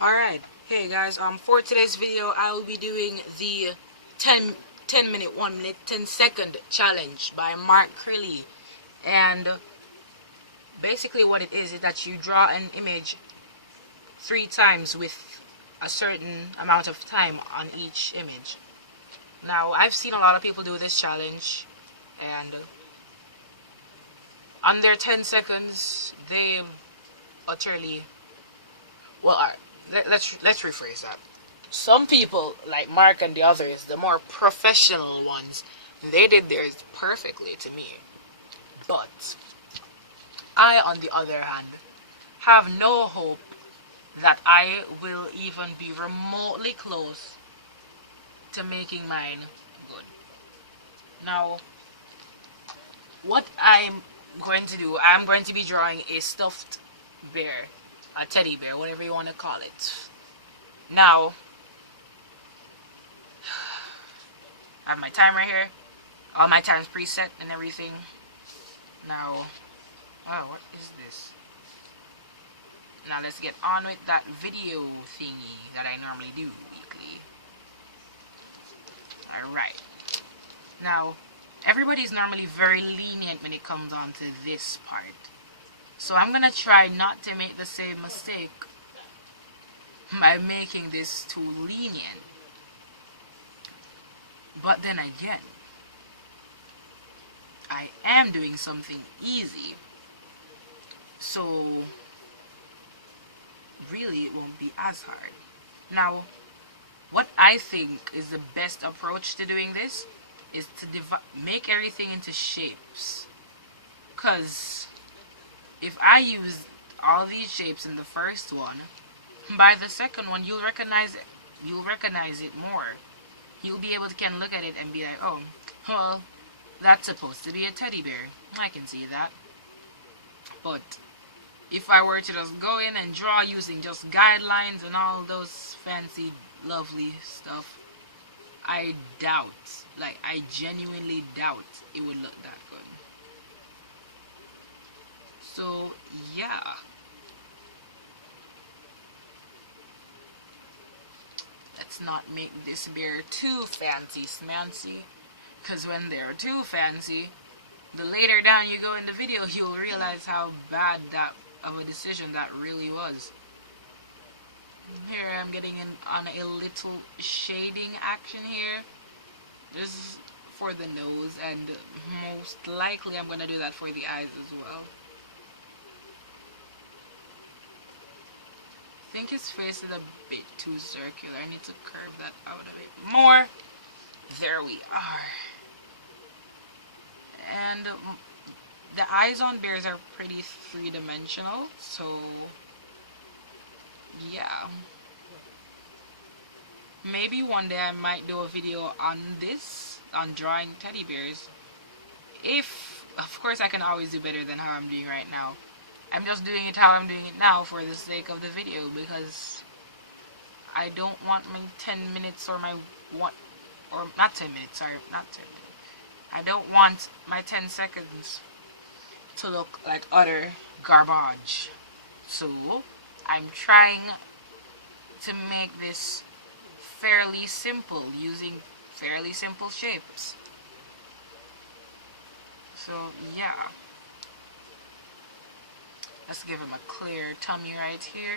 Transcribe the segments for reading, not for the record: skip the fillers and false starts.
Alright, hey guys, for today's video I will be doing the 10 minute, 1 minute, 10-second challenge by Crilley. And basically what it is that you draw an image 3 times with a certain amount of time on each image. Now, I've seen a lot of people do this challenge, and on their 10 seconds, they utterly, well, let's rephrase that. Some people, like Mark and the others, the more professional ones, they did theirs perfectly to me. But I, on the other hand, have no hope that I will even be remotely close to making mine good. Now, what I'm going to do, I'm going to be drawing a stuffed bear, a teddy bear, whatever you want to call it. Now, I have my timer here, all my times preset and everything. Now, oh, what is this? Now let's get on with that video thingy that I normally do weekly. Alright. Now, everybody's normally very lenient when it comes on to this part. So I'm gonna try not to make the same mistake by making this too lenient. But then again, I am doing something easy. So really it won't be as hard. Now, what I think is the best approach to doing this is to make everything into shapes. Because if I use all these shapes in the first one, by the second one you'll recognize it. You'll recognize it more. You'll be able to kind of look at it and be like, oh, well, that's supposed to be a teddy bear. I can see that. But if I were to just go in and draw using just guidelines and all those fancy, lovely stuff, I doubt, like I genuinely doubt it would look that good. So, yeah. Let's not make this bear too fancy smancy, because when they're too fancy, the later down you go in the video, you'll realize how bad that of a decision that really was. Here I'm getting in on a little shading action here. This is for the nose, and most likely I'm going to do that for the eyes as well. I think his face is a bit too circular. I need to curve that out a bit more. There we are. And the eyes on bears are pretty three-dimensional, so yeah. Maybe one day I might do a video on this, on drawing teddy bears. If, of course, I can always do better than how I'm doing right now. I'm just doing it how I'm doing it now for the sake of the video, because I don't want my 10 minutes or my one, or not 10 minutes, sorry, not 10 minutes. I don't want my 10 seconds to look like utter garbage. So, I'm trying to make this fairly simple, using fairly simple shapes. So, yeah. Let's give him a clear tummy right here,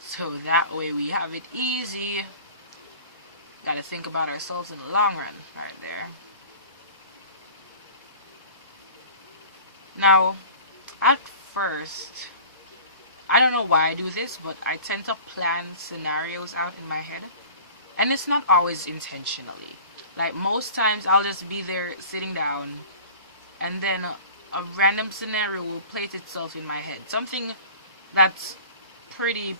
so that way we have it easy. Gotta think about ourselves in the long run, right there. Now, at first, I don't know why I do this, but I tend to plan scenarios out in my head. And it's not always intentionally. Like, most times I'll just be there sitting down, and then a random scenario will place itself in my head. Something that's pretty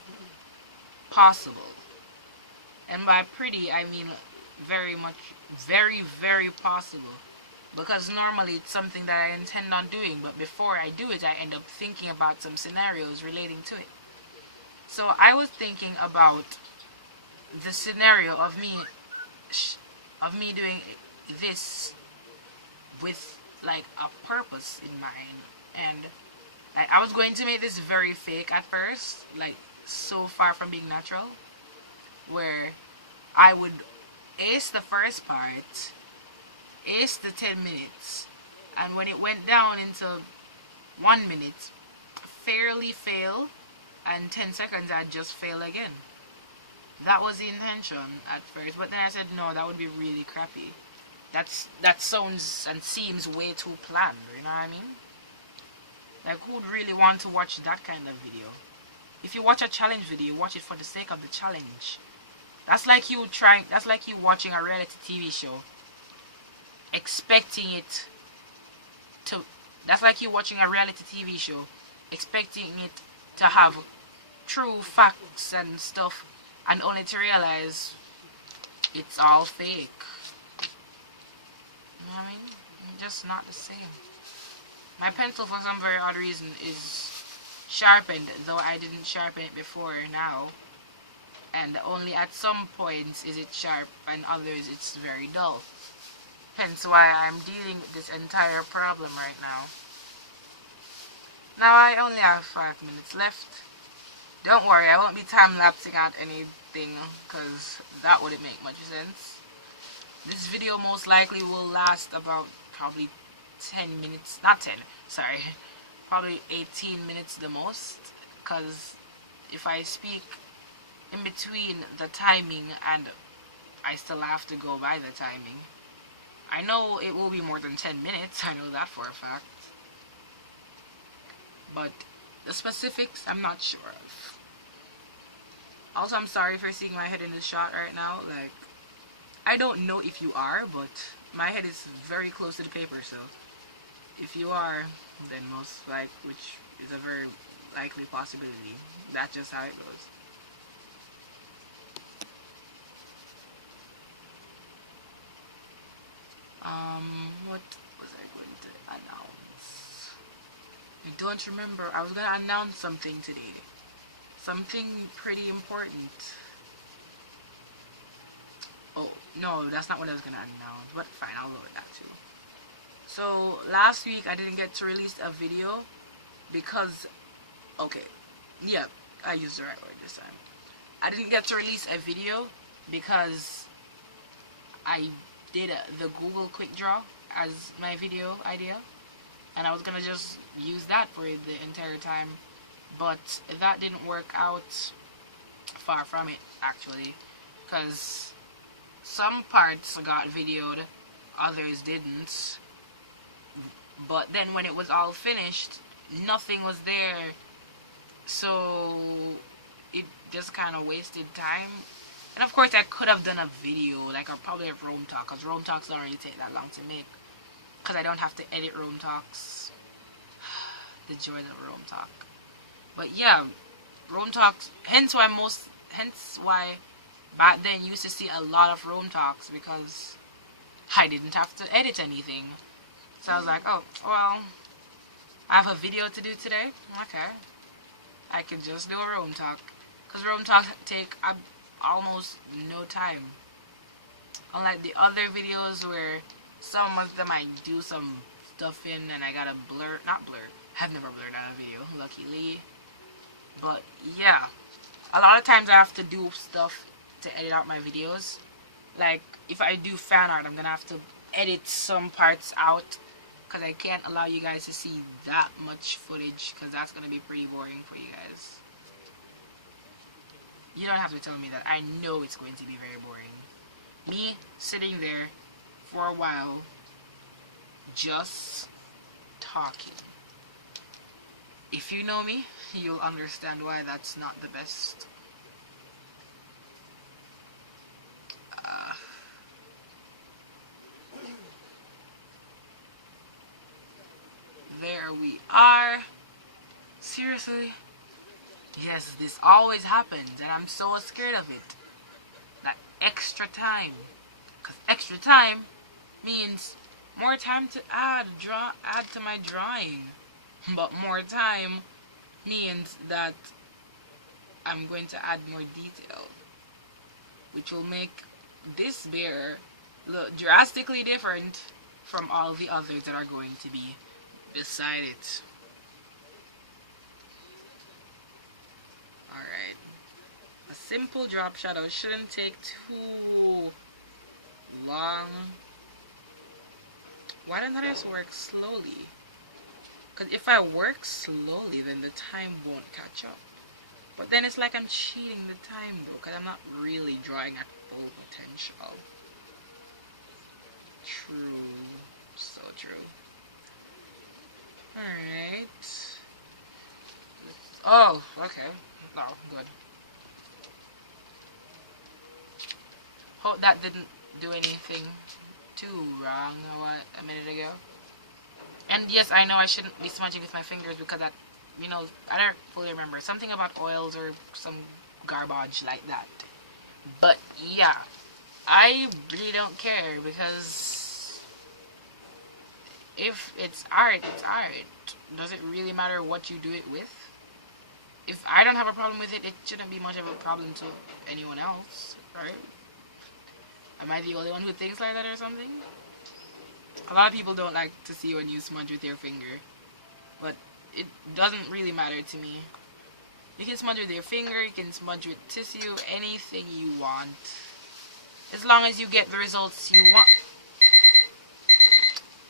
possible. And by pretty, I mean very much, very, very possible. Because normally it's something that I intend on doing, but before I do it, I end up thinking about some scenarios relating to it. So I was thinking about the scenario of me doing this with like a purpose in mind, and I was going to make this very fake at first, like so far from being natural, where I would ace the first part, ace the 10 minutes, and when it went down into 1 minute, fairly fail, and 10 seconds I'd just fail again. That was the intention at first, but then I said no, that would be really crappy. That sounds and seems way too planned, you know what I mean? Like, who'd really want to watch that kind of video? If you watch a challenge video, watch it for the sake of the challenge. That's like you watching a reality TV show, expecting it to, that's like you watching a reality TV show, expecting it to have true facts and stuff, and only to realize it's all fake. You know what I mean? It's just not the same. My pencil, for some very odd reason, is sharpened, though I didn't sharpen it before now. And only at some points is it sharp, and others it's very dull. Hence why I'm dealing with this entire problem right now. Now I only have 5 minutes left. Don't worry, I won't be time-lapsing out anything, because that wouldn't make much sense. This video most likely will last about probably 10 minutes, not 10, sorry, probably 18 minutes the most, because if I speak in between the timing and I still have to go by the timing, I know it will be more than 10 minutes, I know that for a fact, but the specifics I'm not sure of. Also, I'm sorry for seeing my head in the shot right now. Like, I don't know if you are, but my head is very close to the paper, so if you are, then most likely, which is a very likely possibility, that's just how it goes. What was I going to announce? I don't remember. I was going to announce something today. Something pretty important. Oh, no, that's not what I was going to announce, but fine, I'll load that too. So, last week I didn't get to release a video because, okay, yeah, I used the right word this time. I didn't get to release a video because I did the Google Quick Draw as my video idea, and I was gonna just use that for the entire time, but that didn't work out. Far from it, actually, because some parts got videoed, others didn't, but then when it was all finished, nothing was there, so it just kind of wasted time. And of course I could have done a video, like, or probably a Rome Talk, because Rome Talks don't really take that long to make, because I don't have to edit Rome Talks. The joys of Rome Talk. But yeah, Rome Talks, hence why back then you used to see a lot of Rome Talks, because I didn't have to edit anything. So I was like, oh, well, I have a video to do today, okay, I could just do a Rome Talk, because Rome Talks take almost no time, unlike the other videos where some of them I do some stuff in and I gotta not blur, I've never blurred out a video, luckily, but yeah, a lot of times I have to do stuff to edit out my videos. Like, if I do fan art, I'm gonna have to edit some parts out, because I can't allow you guys to see that much footage, because that's gonna be pretty boring for you guys. You don't have to tell me that. I know it's going to be very boring. Me sitting there for a while just talking. If you know me, you'll understand why that's not the best. There we are. Seriously? Yes, this always happens, and I'm so scared of it. That extra time. Because extra time means more time to add to my drawing. But more time means that I'm going to add more detail, which will make this bear look drastically different from all the others that are going to be beside it. Alright. simple drop shadow. Shouldn't take too long. Why don't I just work slowly? Because if I work slowly, then the time won't catch up. But then it's like I'm cheating the time though, because I'm not really drawing at full potential. True. So true. Alright. Oh, okay. No, good. Hope that didn't do anything too wrong a minute ago. And yes, I know I shouldn't be smudging with my fingers because that, you know, I don't fully remember. Something about oils or some garbage like that. But yeah, I really don't care because if it's art, it's art. Does it really matter what you do it with? If I don't have a problem with it, it shouldn't be much of a problem to anyone else, right? Am I the only one who thinks like that or something? A lot of people don't like to see when you smudge with your finger, but it doesn't really matter to me. You can smudge with your finger, you can smudge with tissue, anything you want, as long as you get the results you want.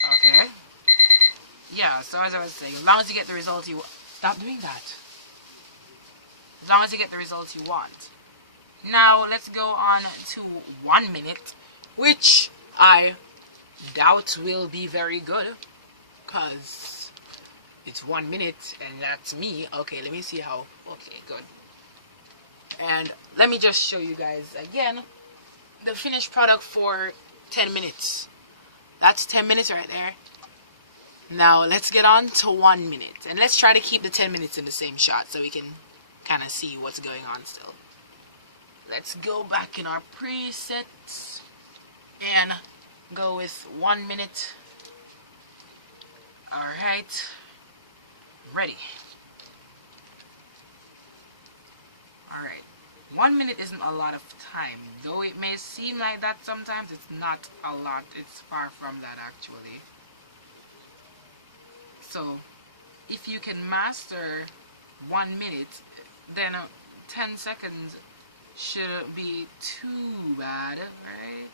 Okay. Yeah, so as I was saying, as long as you get the results you want. Stop doing that. As long as you get the results you want. Now, let's go on to 1 minute, which I doubt will be very good, because it's 1 minute, and that's me. Okay, let me see how. Okay, good. And let me just show you guys again the finished product for 10 minutes. That's 10 minutes right there. Now, let's get on to 1 minute, and let's try to keep the 10 minutes in the same shot so we can kind of see what's going on still. Let's go back in our presets and go with 1 minute. Alright. Ready. Alright. 1 minute isn't a lot of time. Though it may seem like that sometimes, it's not a lot. It's far from that actually. So, if you can master 1 minute, then 10 seconds shouldn't be too bad, right?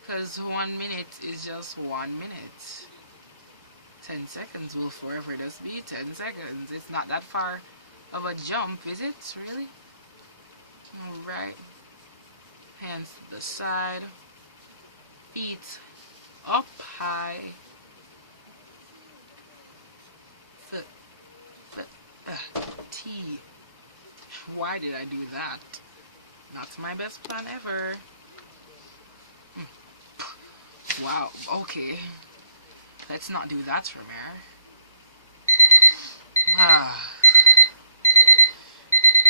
Because 1 minute is just 1 minute. 10 seconds will forever just be 10 seconds. It's not that far of a jump, is it? Really? Alright. Hands to the side. Feet up high. T. Why did I do that? Not my best plan ever. Wow, okay. Let's not do that from here.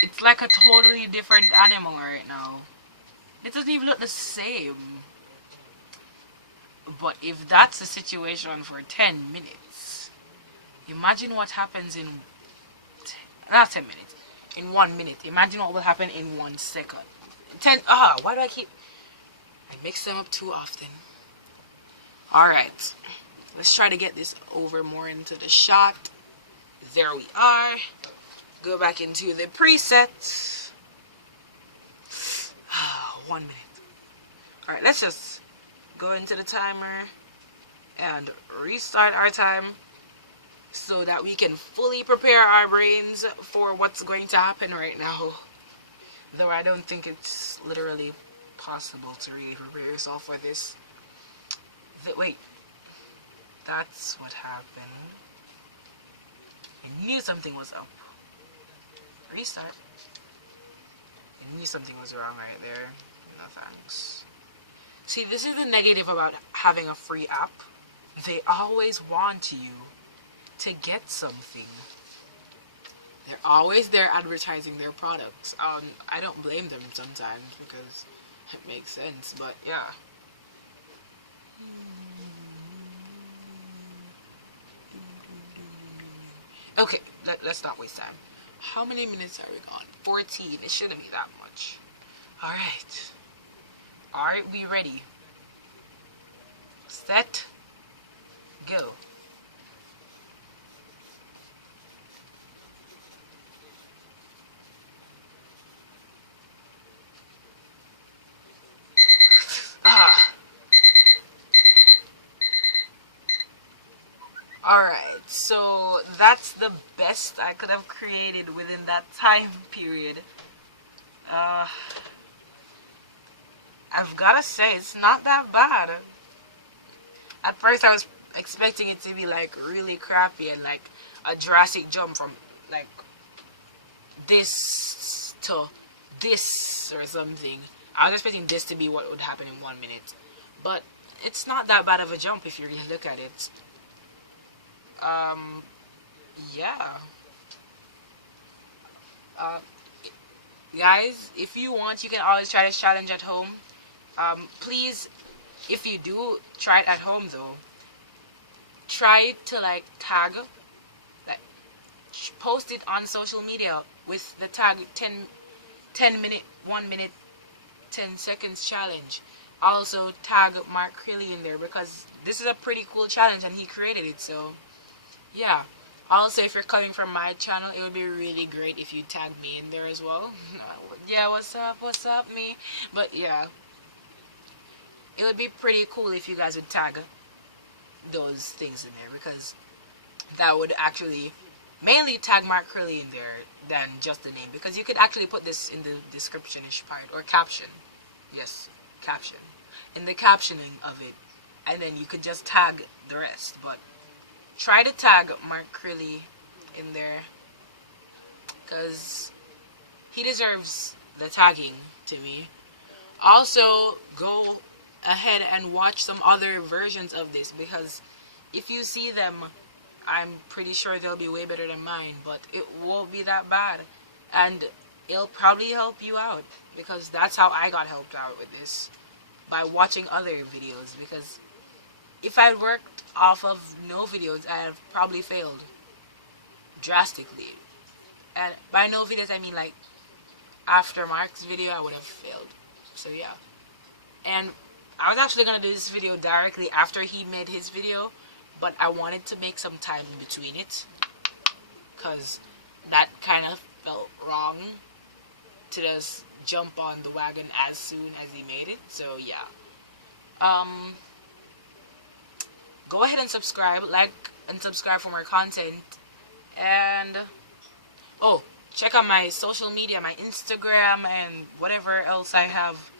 It's like a totally different animal right now. It doesn't even look the same. But if that's the situation for 10 minutes, imagine what happens in... not 10 minutes. In 1 minute. Imagine what will happen in 1 second. Why do I keep... I mix them up too often. Alright. Let's try to get this over more into the shot. There we are. Go back into the presets. 1 minute. Alright, let's just go into the timer and restart our time so that we can fully prepare our brains for what's going to happen right now. Though I don't think it's literally possible to really prepare yourself for this. Wait. That's what happened. I knew something was up. Restart. I knew something was wrong right there. No thanks. See, this is the negative about having a free app. They always want you to get something. They're always there advertising their products. I don't blame them sometimes because it makes sense, but yeah. Okay, let's not waste time. How many minutes are we gone? 14. It shouldn't be that much. Alright. Are we ready? Set. Go. Alright, so that's the best I could have created within that time period. I've gotta say, it's not that bad. At first I was expecting it to be like really crappy and like a drastic jump from like this to this or something. I was expecting this to be what would happen in 1 minute. But it's not that bad of a jump if you really look at it. Yeah. Guys, if you want, you can always try this challenge at home. Please, if you do try it at home though, try to like tag, like post it on social media with the tag 10 minute, 1 minute, 10 seconds challenge. Also tag Mark Crilley in there because this is a pretty cool challenge and he created it, so yeah. Also, if you're coming from my channel, it would be really great if you tag me in there as well. Yeah, what's up me? But yeah, it would be pretty cool if you guys would tag those things in there because that would actually mainly tag Mark Crilley in there than just the name, because you could actually put this in the description-ish part or caption. Yes, caption. In the captioning of it, and then you could just tag the rest, but try to tag Mark Crilley in there because he deserves the tagging to me. Also, go ahead and watch some other versions of this because if you see them, I'm pretty sure they'll be way better than mine, but it won't be that bad and it'll probably help you out because that's how I got helped out with this, by watching other videos. Because if I'd worked off of no videos, I'd have probably failed drastically. And by no videos, I mean like after Mark's video, I would have failed. So yeah. And I was actually going to do this video directly after he made his video, but I wanted to make some time in between it because that kind of felt wrong to just jump on the wagon as soon as he made it. So yeah. Go ahead and subscribe, like and subscribe for more content, and oh, check out my social media, my Instagram and whatever else I have.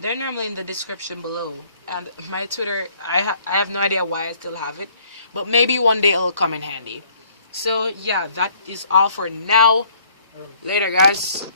They're normally in the description below, and my Twitter, I have no idea why I still have it, but maybe one day it'll come in handy. So yeah, that is all for now. Later guys.